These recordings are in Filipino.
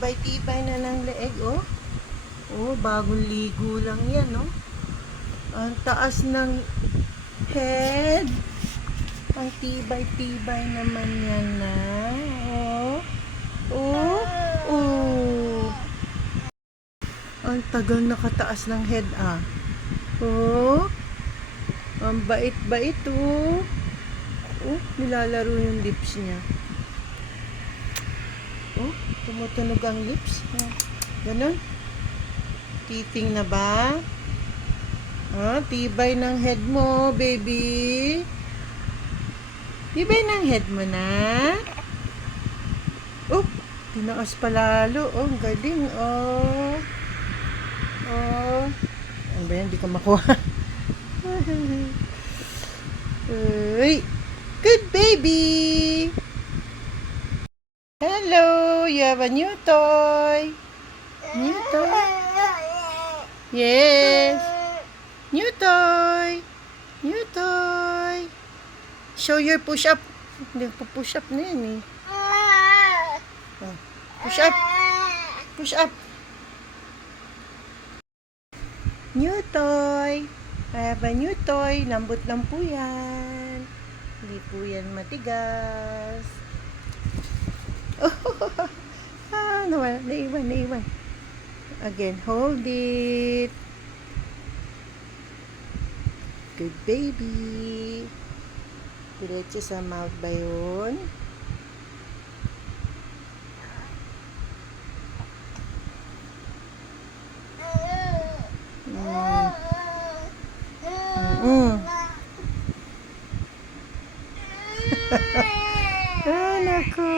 tibay-tibay na ng leeg, oh. Oh, bagong ligo lang yan, oh. Ang taas ng head. Ang tibay-tibay naman yan na. Oh. Oh. Oh. Ang tagal nakataas ng head, ah. Oh. Ang bait-bait, oh. Oh, nilalaro yung lips niya. Oh, tumutunog ang lips. Oh, ganun. Titing na ba? Ah, tibay ng head mo, baby. Tibay ng head mo na. Oh, tinaas pa lalo. Oh, ang galing. Oh. Oh. Ano ba yan? Hindi ko makuha. Uy. Good baby. Hello, you have a new toy. New toy? Yes. New toy. New toy. Show your push-up. Hindi pa push-up na yan eh. Oh, push-up. Push-up. New toy. I have a new toy. Lambot lang po yan. Hindi po yan matigas. Oh, nawala. Naiwan. Again, hold it. Good baby. Diretso sa mouth ba yun? Ah, nako.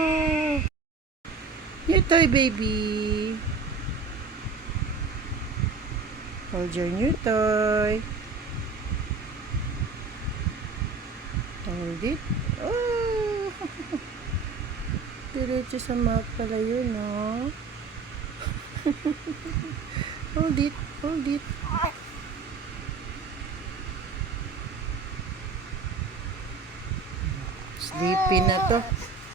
New toy, baby. Hold your new toy. Hold it. Oh! Diretso sa mouth pala yun, no? Hold it. Hold it. Sleepy na to.